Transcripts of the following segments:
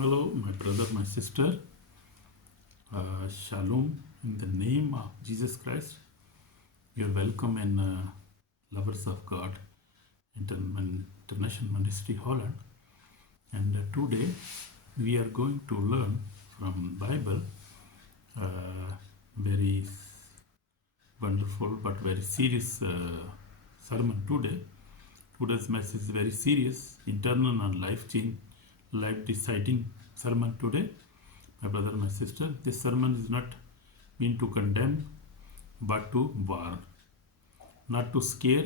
Hello, my brother, my sister. Shalom in the name of Jesus Christ. You're welcome in Lovers of God International Ministry Holland. And today we are going to learn from Bible very wonderful but very serious sermon today. Today's message is very serious, internal and life deciding sermon today. My brother, my sister, this sermon is not meant to condemn but to warn, not to scare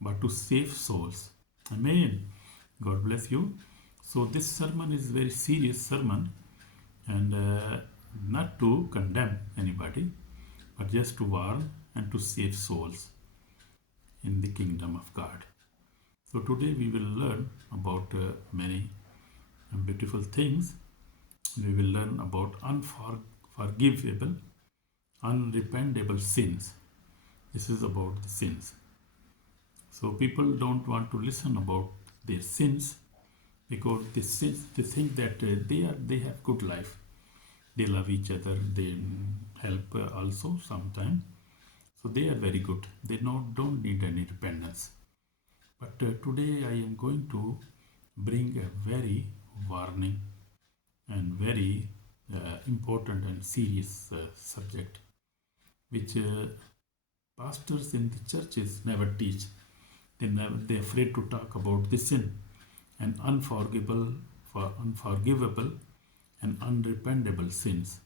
but to save souls. Amen. God bless you. So this sermon is very serious sermon, and not to condemn anybody but just to warn and to save souls in the kingdom of God. So today we will learn about many beautiful things. We will learn about unforgivable, unrepentable sins. This is about the sins. So people don't want to listen about their sins because they think that they have good life. They love each other. They help also sometimes. So they are very good. They don't need any repentance. But today I am going to bring a very warning and very important and serious subject, which pastors in the churches never teach. They're afraid to talk about the sin and unforgivable and unrepentable sins.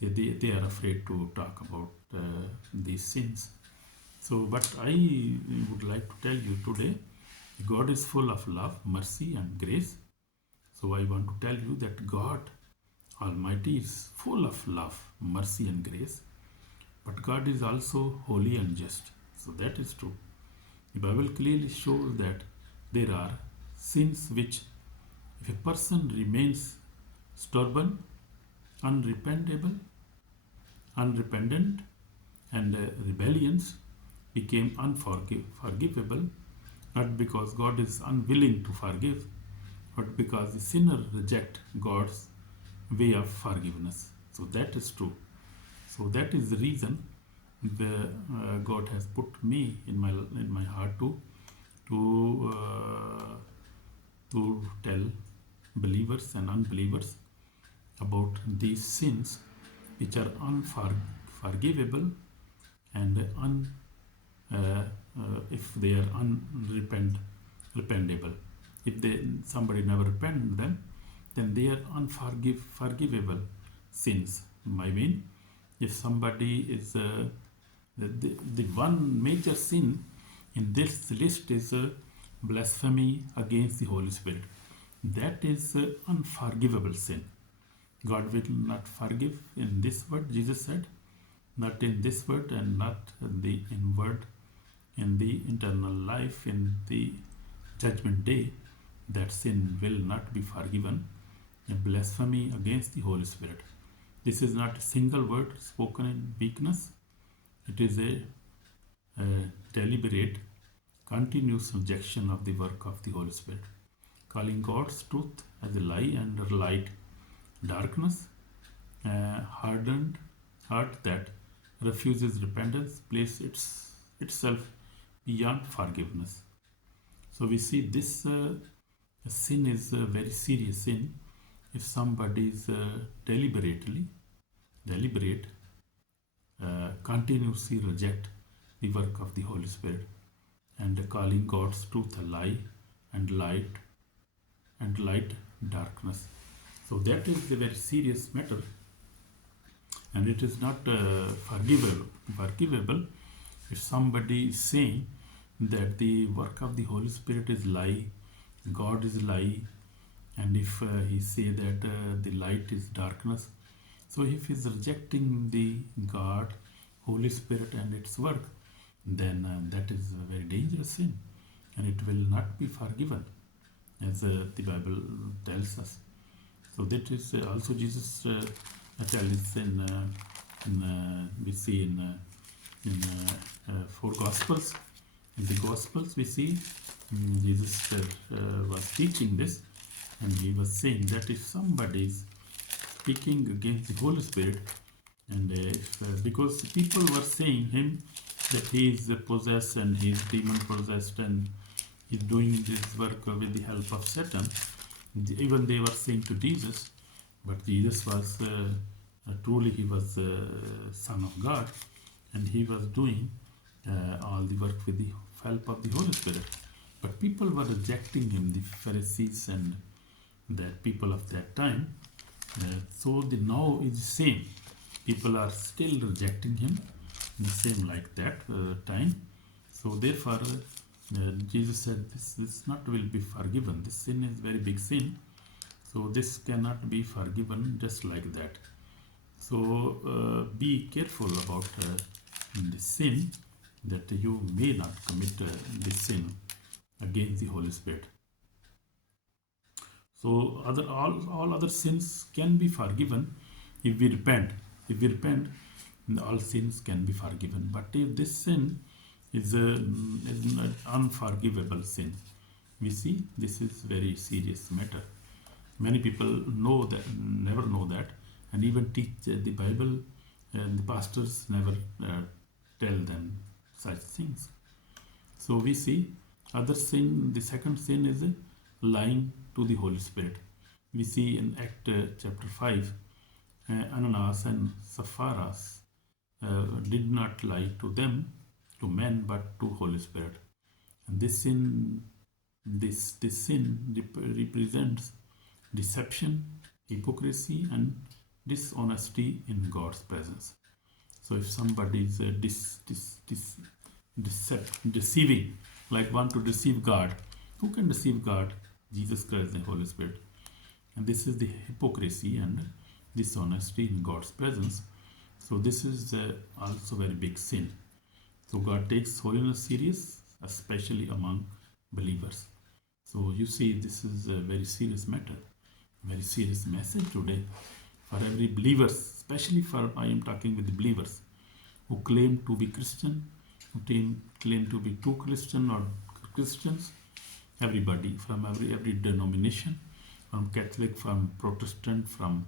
They are afraid to talk about these sins. So, but I would like to tell you today, God is full of love, mercy, and grace. So I want to tell you that God Almighty is full of love, mercy, and grace. But God is also holy and just. So that is true. The Bible clearly shows that there are sins which, if a person remains stubborn, unrepentant, and rebellious, became unforgivable, not because God is unwilling to forgive, but because the sinner reject God's way of forgiveness. So that is true. So that is the reason God has put me in my heart to tell believers and unbelievers about these sins which are unforgivable and if they are unrepentable. If somebody never repent them, then they are unforgivable sins. I mean, if somebody is the one major sin in this list is blasphemy against the Holy Spirit. That is unforgivable sin. God will not forgive in this word, Jesus said, not in this word and not in the inward, in the eternal life, in the judgment day. That sin will not be forgiven. A blasphemy against the Holy Spirit. This is not a single word spoken in weakness. It is a deliberate, continuous rejection of the work of the Holy Spirit, calling God's truth as a lie and light, darkness, hardened heart that refuses repentance, places itself beyond forgiveness. So we see this sin is a very serious sin. If somebody is continuously reject the work of the Holy Spirit and calling God's truth a lie and light darkness. So that is a very serious matter, and it is not forgivable if somebody is saying that the work of the Holy Spirit is lie, God is lie, and if he say that the light is darkness. So if he is rejecting the God, Holy Spirit and its work, then that is a very dangerous sin, and it will not be forgiven, as the Bible tells us. So that is also Jesus tells us we see in four Gospels. In the Gospels we see Jesus was teaching this, And he was saying that if somebody is speaking against the Holy Spirit, and if, because people were saying him that he is possessed and he is demon possessed and he's doing this work with the help of Satan. Even they were saying to Jesus, but Jesus was truly he was Son of God, and he was doing all the work with the help of the Holy Spirit. But people were rejecting him, the Pharisees and the people of that time. So the now is the same. People are still rejecting him, the same like that time. So therefore, Jesus said, this not will be forgiven. This sin is very big sin. So this cannot be forgiven just like that. So be careful about the sin, that you may not commit this sin against the Holy Spirit. So all other sins can be forgiven if we repent. If we repent, all sins can be forgiven. But if this sin is an unforgivable sin, we see this is very serious matter. Many people know that, never know that, and even teach the Bible, and the pastors never tell them such things. So we see other sin. The second sin is lying to the Holy Spirit. We see in Act chapter 5, Ananias and Sapphira did not lie to them, to men, but to Holy Spirit. And this sin, this sin represents deception, hypocrisy, and dishonesty in God's presence. So if somebody is deceiving, like want to deceive God, who can deceive God? Jesus Christ and Holy Spirit. And this is the hypocrisy and dishonesty in God's presence. So this is also very big sin. So God takes holiness serious, especially among believers. So you see, this is a very serious matter, very serious message today for every believer, especially for, I am talking with the believers who claim to be Christian, who claim to be true Christian or Christians, everybody from every denomination, from Catholic, from Protestant, from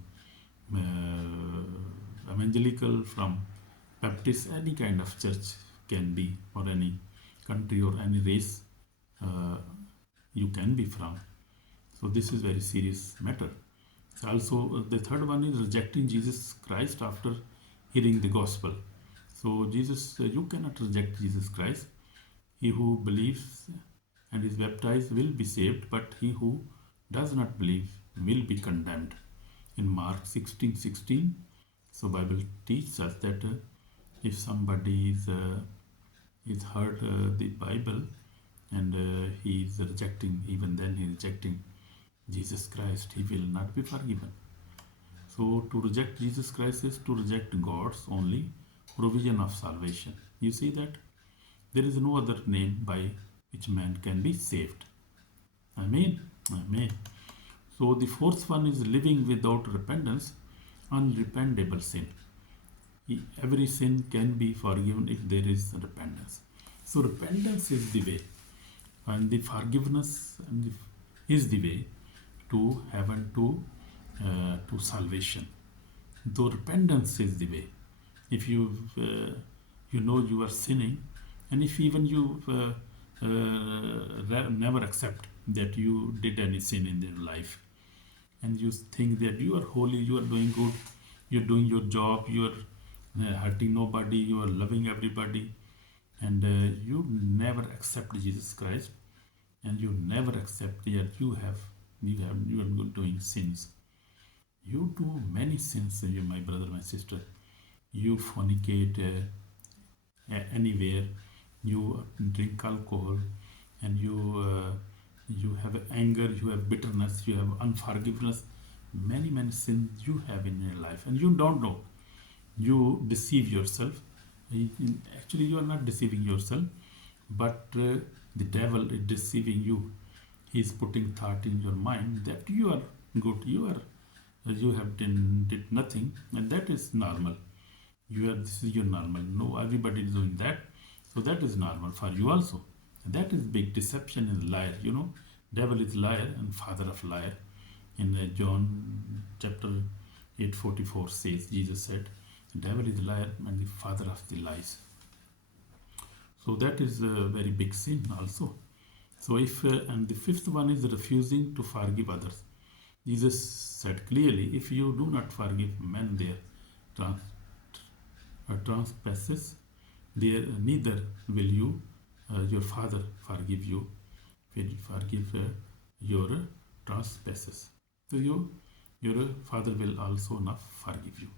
Evangelical, from Baptist, any kind of church can be, or any country or any race you can be from. So this is very serious matter. Also, the third one is rejecting Jesus Christ after hearing the gospel. So Jesus, you cannot reject Jesus Christ. He who believes and is baptized will be saved, but he who does not believe will be condemned. In Mark 16:16, so Bible teaches us that if somebody is heard the Bible and he is rejecting, even then he is rejecting Jesus Christ, he will not be forgiven. So to reject Jesus Christ is to reject God's only provision of salvation. You see that there is no other name by which man can be saved. Amen. Amen. So the fourth one is living without repentance, unrepentable sin. Every sin can be forgiven if there is repentance. So repentance is the way, and the forgiveness is the way to heaven, to salvation. Though repentance is the way. If you know you are sinning, and if even you never accept that you did any sin in your life, and you think that you are holy, you are doing good, you are doing your job, you are hurting nobody, you are loving everybody, and you never accept Jesus Christ, and you never accept that you are doing sins. You do many sins, you, my brother, my sister. You fornicate anywhere, you drink alcohol, and you have anger, you have bitterness, you have unforgiveness. Many sins you have in your life, and you don't know. You deceive yourself. Actually, you are not deceiving yourself, but the devil is deceiving you. He is putting thought in your mind that you are good, you have did nothing, and that is normal. This is your normal. No, everybody is doing that, so that is normal for you also. And that is big deception and liar. Devil is liar and father of liar. In John chapter 8:44 says, Jesus said, the devil is a liar and the father of the lies. So that is a very big sin also. So and the fifth one is refusing to forgive others. Jesus said clearly, if you do not forgive men their trespasses, neither will your Father forgive you, will forgive your trespasses. So your Father will also not forgive you.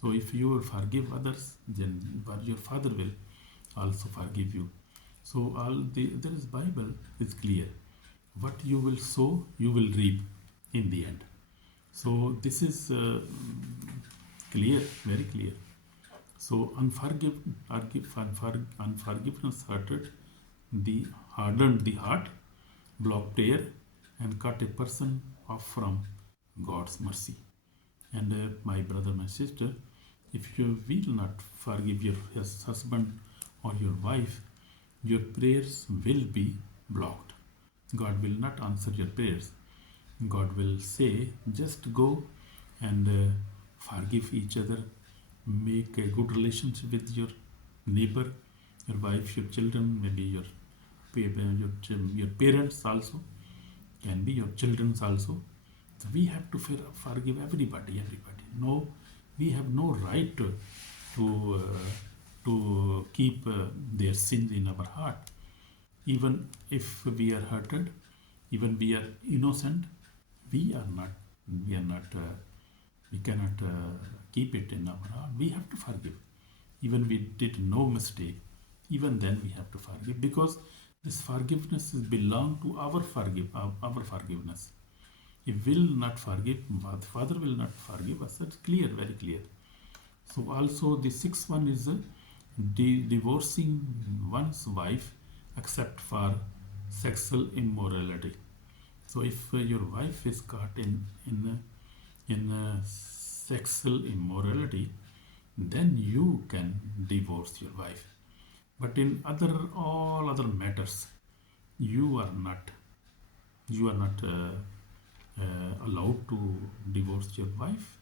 So if you will forgive others, then your Father will also forgive you. So there is Bible is clear. What you will sow, you will reap in the end. So this is clear, very clear. So unforgiveness hardened the heart, blocked prayer, and cut a person off from God's mercy. And my brother, my sister, if you will not forgive your husband or your wife, your prayers will be blocked. God will not answer your prayers. God will say, just go and forgive each other, make a good relationship with your neighbor, your wife, your children, maybe your parents also, can be your children also. So we have to forgive everybody. No, we have no right to keep their sins in our heart. Even if we are hurted, even we are innocent, we cannot keep it in our heart. We have to forgive. Even we did no mistake, even then we have to forgive, because this forgiveness belong to our forgiveness. If we will not forgive, Father will not forgive us. That's clear, very clear. So also the sixth one is divorcing one's wife except for sexual immorality. So if your wife is caught in sexual immorality, then you can divorce your wife. But in all other matters, you are not allowed to divorce your wife,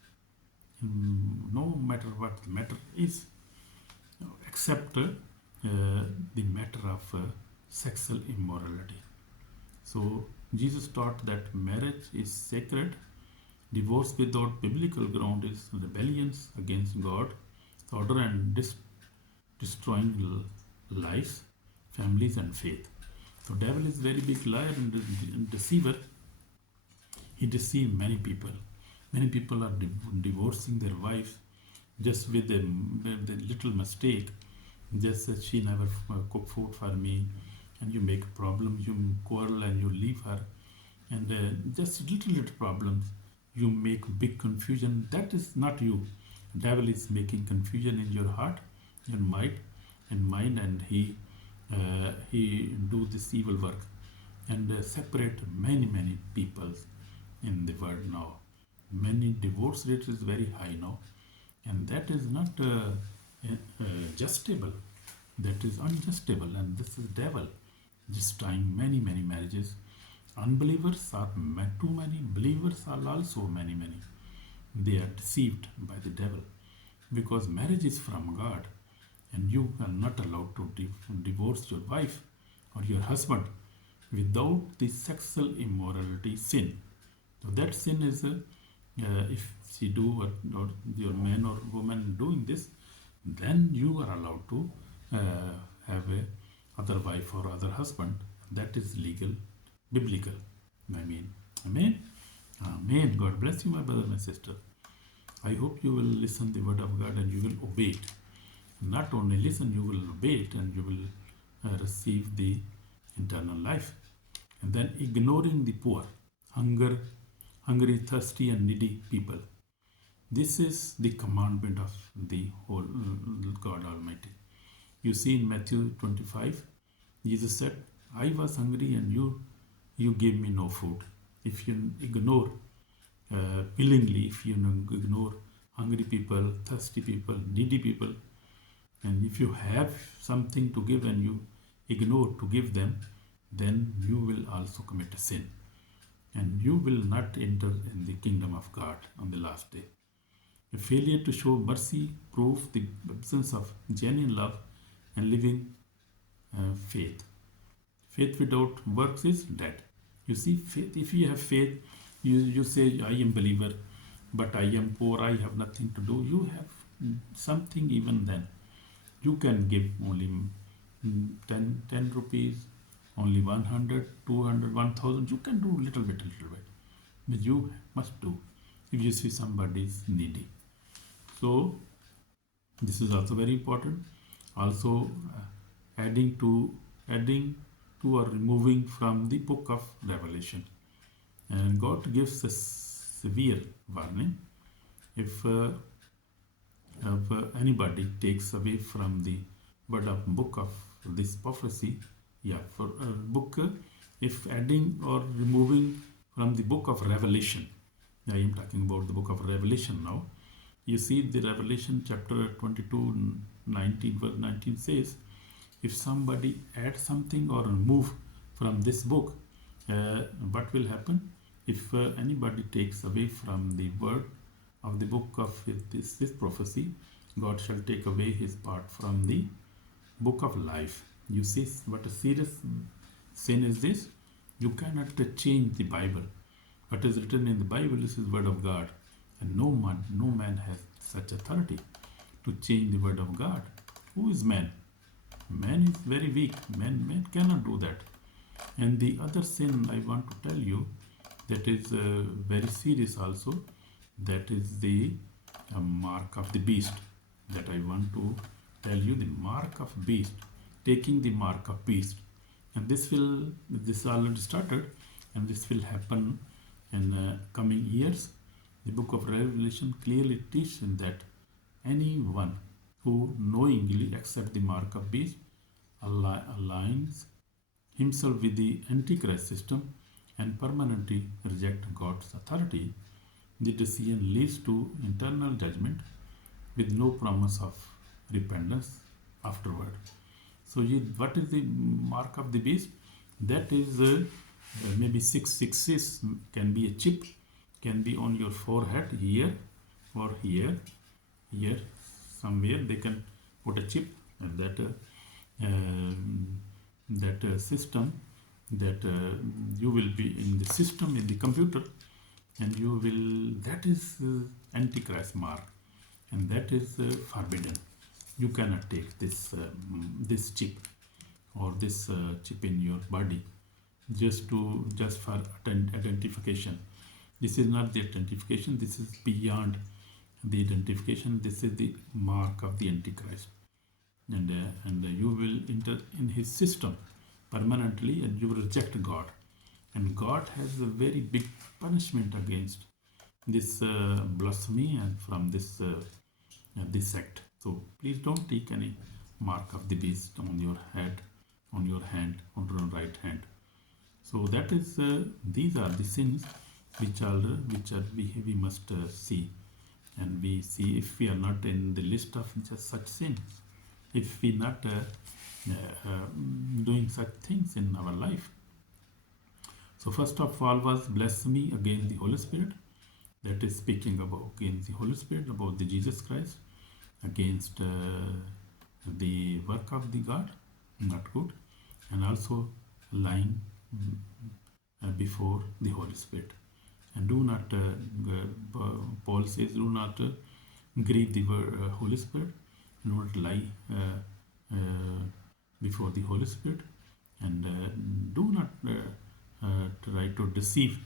no matter what the matter is, except the matter of sexual immorality. So Jesus taught that marriage is sacred. Divorce without biblical ground is rebellion against God's order and destroying lives, families, and faith. So devil is very big liar and deceiver. He deceived many people. Many people are divorcing their wives just with a little mistake. Just that she never cook food for me, and you make a problem, you quarrel and you leave her, and just little problems, you make big confusion. That is not you. Devil is making confusion in your heart, your mind, and he do this evil work and separate many people in the world now. Many divorce rates is very high now, and that is not justable. That is unjustable, and this is devil destroying many marriages. Unbelievers are too many. Believers are also many. They are deceived by the devil, because marriage is from God, and you are not allowed to divorce your wife or your husband without the sexual immorality sin. So that sin is if she do or your man or woman doing this, then you are allowed to have a other wife or other husband. That is legal, biblical. Amen. God bless you, my brother, my sister. I hope you will listen the word of God and you will obey it. Not only listen, you will obey it, and you will receive the eternal life. And then ignoring the poor, hungry, thirsty, and needy people. This is the commandment of the whole God Almighty. You see in Matthew 25, Jesus said, I was hungry and you gave me no food. If you ignore willingly, if you ignore hungry people, thirsty people, needy people, and if you have something to give and you ignore to give them, then you will also commit a sin. and you will not enter in the kingdom of God on the last day. A failure to show mercy proves the absence of genuine love and living faith. Faith without works is dead. You see, faith, if you have faith, you say, I am believer, but I am poor, I have nothing to do. You have something even then. You can give only 10 rupees, only 100, 200, 1000. You can do little bit. But you must do if you see somebody is needy. So this is also very important. Also adding to or removing from the book of Revelation. And God gives a severe warning if anybody takes away from the word of book of this prophecy, for a book, if adding or removing from the book of Revelation, I am talking about the book of Revelation now. You see, the Revelation chapter 22, 19, verse 19 says, if somebody adds something or remove from this book, what will happen? If anybody takes away from the word of the book of this prophecy, God shall take away his part from the book of life. You see what a serious sin is this? You cannot change the Bible. What is written in the Bible is the word of God, and no man has such authority to change the word of God. Who is man? Man is very weak. Man cannot do that. And the other sin I want to tell you that is very serious also, that is the mark of the beast. That I want to tell you, the mark of beast, taking the mark of beast. And this already started, and this will happen in coming years. The book of Revelation clearly teaches that anyone who knowingly accepts the mark of beast aligns himself with the Antichrist system and permanently rejects God's authority. The decision leads to eternal judgment with no promise of repentance afterward. So what is the mark of the beast? That is maybe 666, can be a chip, can be on your forehead here or here somewhere. They can put a chip, and that system, that you will be in the system, in the computer, and you will, that is Antichrist mark, and that is forbidden. You cannot take this chip or this chip in your body just for identification. This is not the identification. This is beyond the identification. This is the mark of the Antichrist, and you will enter in his system permanently, and you will reject God. And God has a very big punishment against this blasphemy and from this sect. So please don't take any mark of the beast on your head, on your hand, on your right hand. So that is these are the sins which we must see, and we see if we are not in the list of just such sins, if we not doing such things in our life. So first of all was blasphemy against the Holy Spirit. That is speaking about against the Holy Spirit, about the Jesus Christ, against the work of the God, not good, and also lying before the Holy Spirit. And do not, Paul says, do not grieve the Holy Spirit, do not lie before the Holy Spirit, and do not try to deceive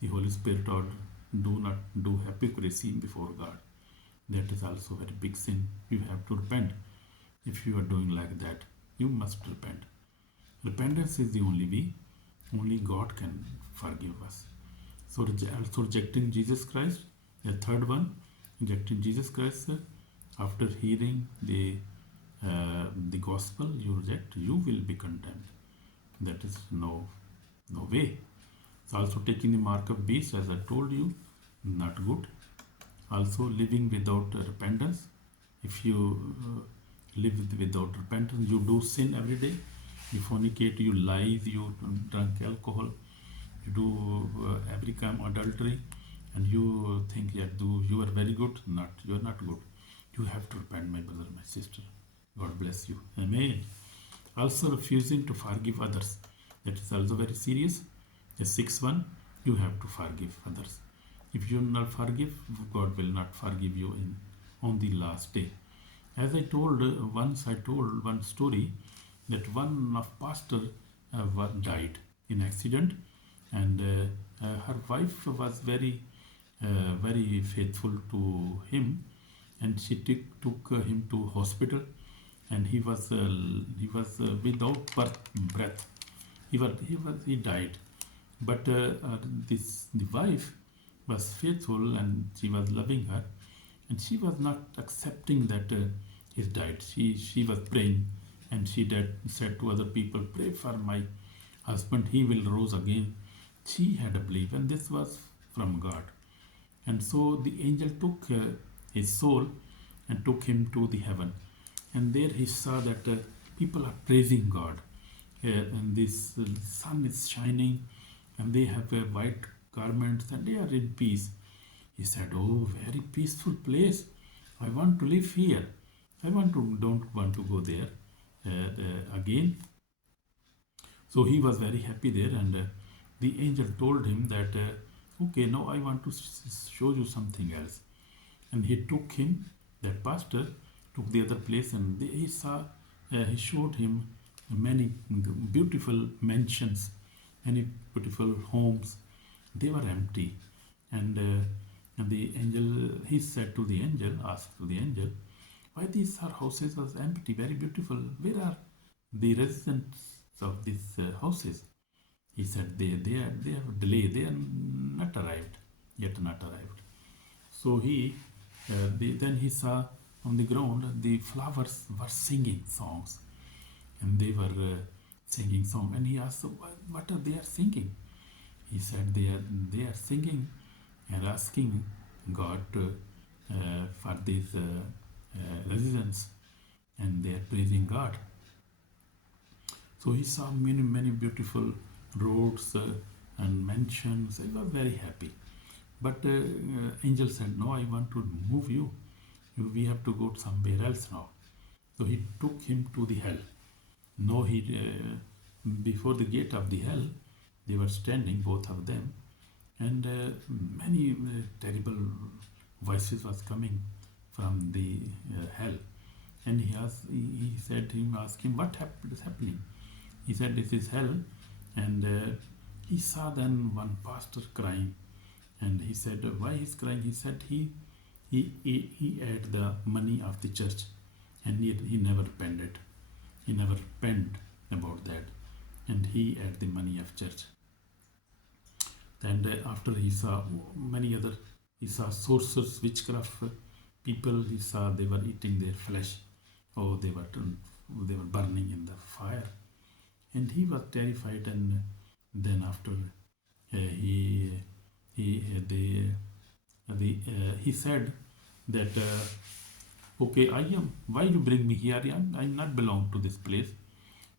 the Holy Spirit, or do not do hypocrisy before God. That is also a very big sin. You have to repent. If you are doing like that, you must repent. Repentance is the only way. Only God can forgive us. So also rejecting Jesus Christ. The third one, rejecting Jesus Christ. After hearing the gospel, you reject, you will be condemned. That is no way. So also taking the mark of beast, as I told you, not good. Also living without repentance. If you live without repentance, you do sin every day. You fornicate, you lie, you drink alcohol, you do every crime, adultery, and you think that you are very good. Not, you are not good. You have to repent, my brother, my sister. God bless you. Amen. Also, refusing to forgive others. That is also very serious. The sixth one, you have to forgive others. If you not forgive, God will not forgive you on the last day. As I told once, I told one story that one of pastor died in accident, and her wife was very faithful to him, and she took him to hospital, and he was without breath. He died, but the wife was faithful and she was loving her, and she was not accepting that he died. She was praying, and she said to other people, pray for my husband, he will rise again. She had a belief, and this was from God. And so the angel took his soul and took him to the heaven, and there he saw that people are praising God, and this sun is shining, and they have white garments, and they are in peace. He said, oh, very peaceful place, I want to live here. Don't want to go there again. So he was very happy there, and the angel told him that okay, now I want to show you something else. And he took him, that pastor took the other place, and he showed him many beautiful mansions, many beautiful homes. They were empty, and the angel, he said to the angel, asked to the angel, why these houses was empty, very beautiful, where are the residents of these houses? He said they have delayed, they are not arrived, yet not arrived. So then he saw on the ground the flowers were singing songs, and they were singing song, and he asked, what are they are singing? He said they are singing and asking God for these residents, and they are praising God. So he saw many beautiful roads and mansions. He was very happy. But angel said, no, I want to move you. We have to go somewhere else now. So he took him to the hell. No, before the gate of the hell, they were standing, both of them, and many terrible voices was coming from the hell. And he asked him, what is happening? He said, this is hell. And he saw then one pastor crying, and he said, why he's crying? He said he ate the money of the church, and he never repented. He never repented about that, and he ate the money of church. And after he saw many other, he saw sorcerers, witchcraft people. He saw they were eating their flesh. Oh, they were burning in the fire, and he was terrified. And then after he said that okay, why you bring me here? I'm not belong to this place.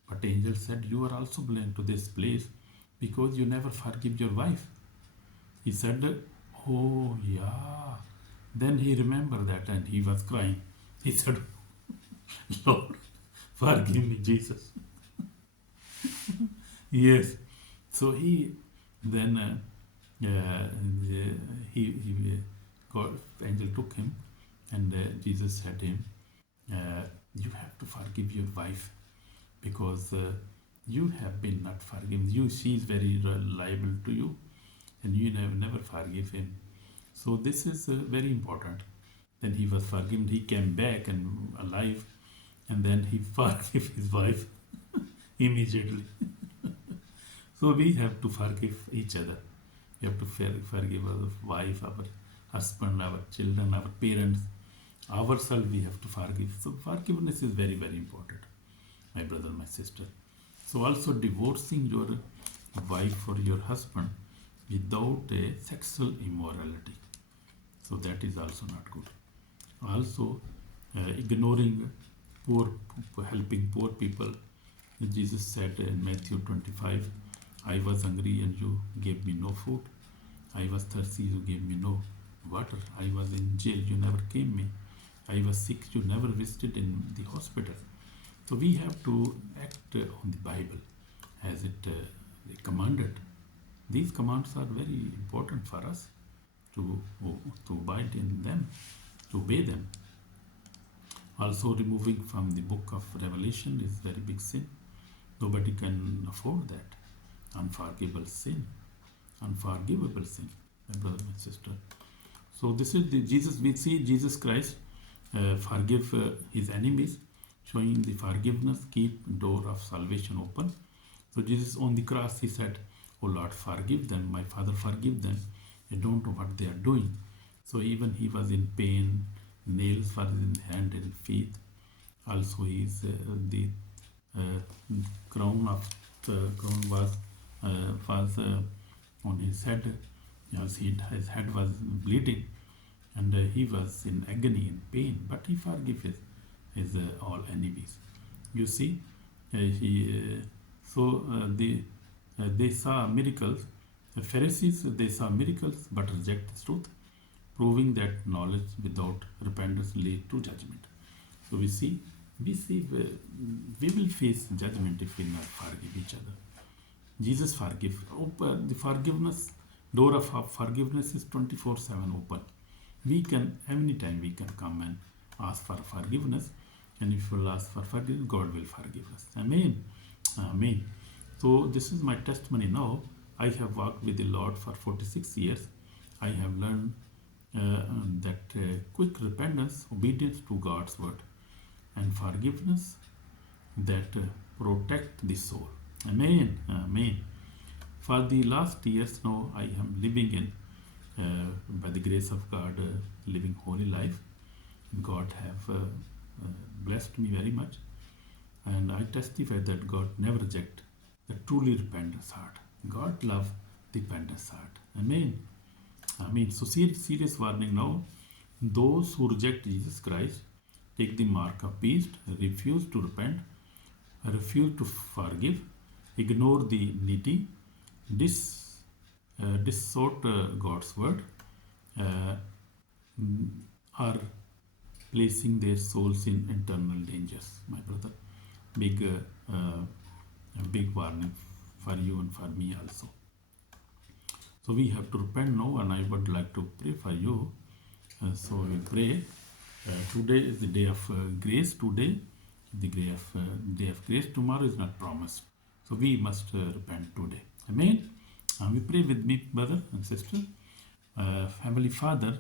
But angel said, you are also belong to this place because you never forgive your wife. He said, oh yeah. Then he remembered that, and he was crying. He said, Lord, forgive me, Jesus. Yes. So angel took him, and Jesus said to him, you have to forgive your wife, because you have been not forgiven. She is very liable to you, and you never forgive him. So this is very important. Then he was forgiven. He came back and alive, and then he forgave his wife immediately. So we have to forgive each other. We have to forgive our wife, our husband, our children, our parents, ourselves. We have to forgive. So forgiveness is very important, my brother, my sister. So also divorcing your wife or your husband without a sexual immorality. So that is also not good. Also ignoring helping poor people. Jesus said in Matthew 25, I was hungry and you gave me no food. I was thirsty, you gave me no water. I was in jail, you never came me. I was sick, you never visited in the hospital. So we have to act on the Bible as it commanded. These commands are very important for us to abide in them, to obey them. Also, removing from the book of Revelation is very big sin. Nobody can afford that. Unforgivable sin. Unforgivable sin, my brother, my sister. So this is the Jesus. We see Jesus Christ forgive his enemies, showing the forgiveness, keep door of salvation open. So Jesus on the cross, he said, "Oh Lord, forgive them. My Father, forgive them. They don't know what they are doing." So even he was in pain, nails were in hand and feet. Also, the crown of the crown was on his head. As his head was bleeding, and he was in agony and pain. But he forgave his all enemies. You see, they saw miracles. The Pharisees, they saw miracles but reject the truth, proving that knowledge without repentance leads to judgment. So we will face judgment if we not forgive each other. Jesus forgive. The forgiveness, door of forgiveness is 24/7 open. We can, anytime we can come and ask for forgiveness. And if we will ask for forgiveness, God will forgive us. Amen. Amen. So this is my testimony now. I have walked with the Lord for 46 years. I have learned that quick repentance, obedience to God's word, and forgiveness that protect the soul. Amen. Amen. For the last years now, I am living in, by the grace of God, living holy life. God have blessed me very much, and I testify that God never reject the truly repentance heart. God love the repentance heart. Amen. Amen. So serious warning now. Those who reject Jesus Christ take the mark of beast, refuse to repent, refuse to forgive, ignore the needy, distort God's word, are placing their souls in eternal dangers. My brother, big warning for you and for me also. So we have to repent now, and I would like to pray for you. So we pray. Today is the day of grace. Today, the day of grace. Tomorrow is not promised. So we must repent today. Amen. We pray with me, brother and sister. Heavenly Father,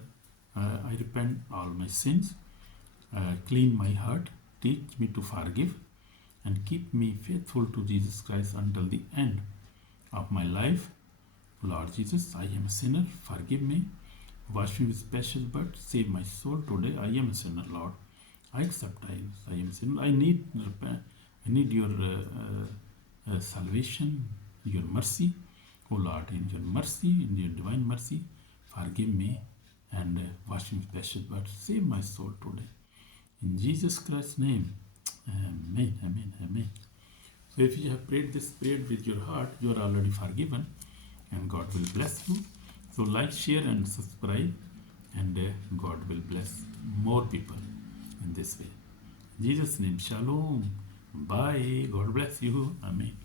I repent all my sins. Clean my heart. Teach me to forgive, and keep me faithful to Jesus Christ until the end of my life. Lord Jesus, I am a sinner. Forgive me. Wash me with precious blood. Save my soul today. I am a sinner, Lord. I accept I am a sinner. I need your salvation, your mercy. Oh Lord, in your mercy, in your divine mercy, forgive me and wash me with precious blood. Save my soul today. In Jesus Christ's name. Amen. Amen. Amen. So if you have prayed this prayer with your heart, you are already forgiven, and God will bless you. So like, share and subscribe, and God will bless more people in this way. In Jesus' name, shalom. Bye. God bless you. Amen.